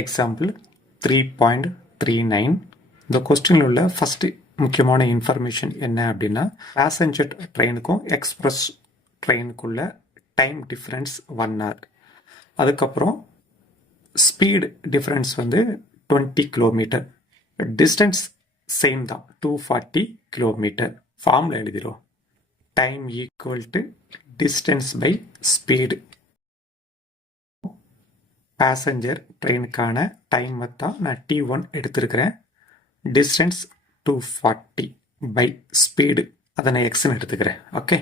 Example 3.39. இந்த கொஸ்டினில் உள்ள ஃபஸ்ட்டு முக்கியமான இன்ஃபர்மேஷன் என்ன அப்படின்னா, பேசஞ்சர் ட்ரெயினுக்கும் எக்ஸ்பிரஸ் ட்ரெயினுக்குள்ள டைம் டிஃப்ரென்ஸ் 1 hour. அதுக்கப்புறம் ஸ்பீடு டிஃப்ரென்ஸ் வந்து 20 கிலோமீட்டர். டிஸ்டன்ஸ் சேம் தான், 240 கிலோமீட்டர். ஃபார்மில் எழுதிடும், time equal to distance by speed. Passenger ட்ரெயினுக்கான டைம் தான் நான் T1 எடுத்திருக்கிறேன். டிஸ்டன்ஸ் 240 பை ஸ்பீடு அதை நான் எக்ஸ்ன்னு எடுத்துக்கிறேன். Okay,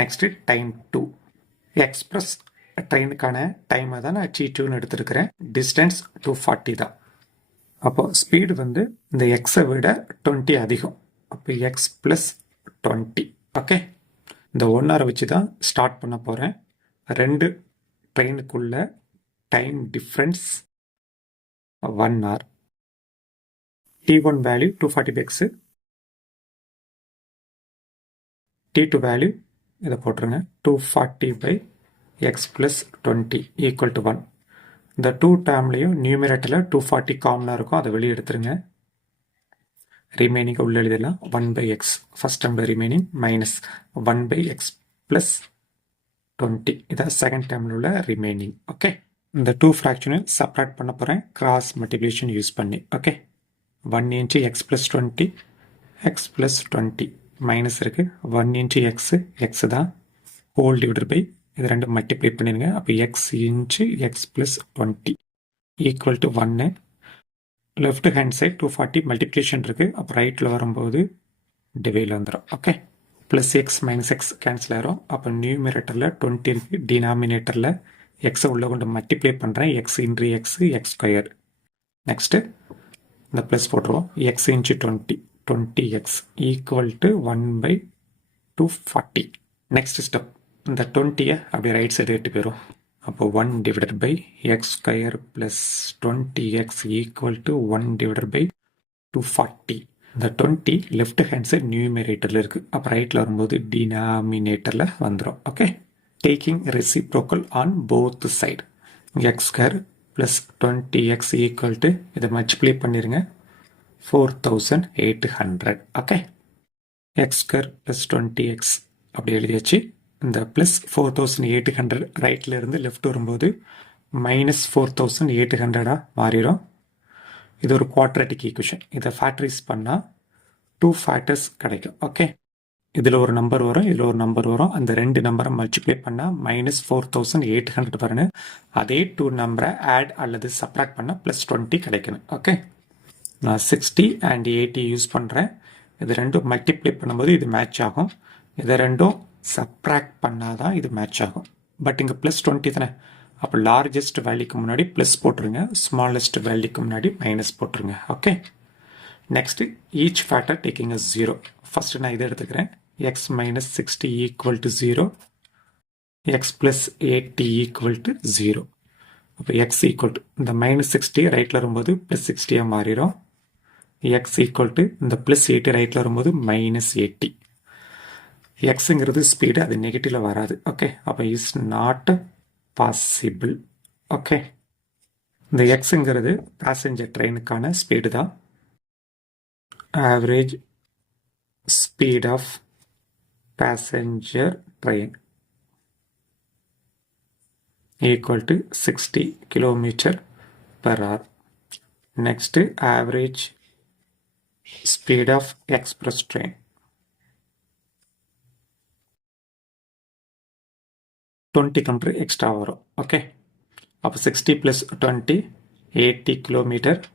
next time 2. எக்ஸ்பிரஸ் ட்ரெயினுக்கான டைமை தான் நான் T2ன்னு எடுத்துருக்கிறேன். டிஸ்டன்ஸ் 240 தான். அப்போது ஸ்பீடு வந்து இந்த எக்ஸை விட 20 அதிகம். அப்போ எக்ஸ் ப்ளஸ் 20. ஓகே, இந்த 1 hour வச்சு தான் ஸ்டார்ட் பண்ண போகிறேன். 2 ட்ரெயினுக்குள்ள time difference 1 hour. T1 value 240 x, T2 value இதை போட்டுருங்க, 240 by x plus 20 equal to 1. இந்த 2 டேர்ம்லையும் நியூமரேட்டரில் 240 காமனாக இருக்கும், அதை வெளியே எடுத்துருங்க. ரிமைனிங் உள்ள எழுதலாம் 1 by x. ஃபர்ஸ்ட் டேர்மில் remaining minus 1 by x plus 20. இதான் செகண்ட் டேர்மில் உள்ள ரிமைனிங். ஓகே, இந்த 2 ஃப்ராக்ஷனை சப்ராக்ட் பண்ண போகிறேன் கிராஸ் மல்டிப்ளிகேஷன் யூஸ் பண்ணி. Okay, 1 into x plus 20, x plus 20 minus இருக்குது, 1 into x தான், ஹோல் டிவைடட் பை இது ரெண்டு மல்டிப்ளை பண்ணிடுங்க. அப்போ x into x plus 20 equal to 1. Left hand side 240 multiplication இருக்குது. அப்போ ரைட்டில் வரும்போது டிவைடில் வந்துடும். Okay, plus x minus x cancel ஆகிரும். அப்போ நியூமரேட்டரில் 20 இருக்குது, டினாமினேட்டரில் எக்ஸை உள்ள கொண்டு மல்டிப்ளை பண்ணுறேன், x into x x square. Next இந்த ப்ளஸ் போட்டுருவோம், x into 20x equal to 1/240. Next step, இந்த 20 அப்படியே ரைட் சைடு எட்டு போயிடும். அப்போ 1 divided by x square plus 20x equal to 1 divided by 240. இந்த 20 லெஃப்ட் ஹேண்ட் சைடு நியூமரேட்டரில் இருக்குது, அப்போ ரைட்டில் வரும்போது டினாமினேட்டரில் வந்துடும். Okay, taking reciprocal on both side. X square plus 20x equal to இதை மல்டிப்ளை பண்ணிடுங்க, 4800. Okay, X square plus 20x அப்படி எழுதியாச்சு. இந்த ப்ளஸ் 4800 ரைட்டில் இருந்து லெஃப்ட் வரும்போது மைனஸ் 4800 மாறிடும். இது ஒரு குவாட்ரேட்டிக் ஈக்குவேஷன். இதை ஃபேக்டரைஸ் பண்ணால் 2 ஃபேக்டர்ஸ் கிடைக்கும். ஓகே, இதில் ஒரு நம்பர் வரும், இதில் ஒரு நம்பர் வரும். அந்த 2 நம்பரை மல்டிப்ளை பண்ணால் மைனஸ் 4800 வரணும். அதே 2 நம்பரை ஆட் அல்லது சப்ராக்ட் பண்ணால் ப்ளஸ் 20 கிடைக்கணும். ஓகே, நான் 60 and 80 யூஸ் பண்ணுறேன். இது ரெண்டும் மல்டிப்ளை பண்ணும்போது இது மேட்ச் ஆகும். இதை ரெண்டும் சப்ராக்ட் பண்ணால் தான் இது மேட்ச் ஆகும். பட் இங்கே ப்ளஸ் 20 தானே, அப்போ லார்ஜஸ்ட் வேல்யூக்கு முன்னாடி ப்ளஸ் போட்டுருங்க, ஸ்மாலஸ்ட் வேல்யூக்கு முன்னாடி மைனஸ் போட்டுருங்க. Okay, next each factor taking a 0. First நான் இதை எடுத்துக்கிறேன், X minus 60 equal to 0, X plus 80 equal to 0. அப்போ எக்ஸ் ஈக்குவல் டு இந்த மைனஸ் 60 ரைட்டில் வரும்போது ப்ளஸ் 60 மாறிடும். எக்ஸ் ஈக்குவல் டு இந்த ப்ளஸ் 80 ரைட்டில் வரும்போது மைனஸ் 80. எக்ஸுங்கிறது ஸ்பீடு, அது நெகட்டிவில் வராது. ஓகே, அப்போ இஸ் நாட் பாசிபிள். ஓகே, இந்த எக்ஸுங்கிறது பேசஞ்சர் ட்ரெயினுக்கான ஸ்பீடு தான். Average speed of passenger train equal to 60 km/h. Next, average speed of express train. 20 km extra வரும். ஓகே, அப்போ 60 + 20 80 km/h.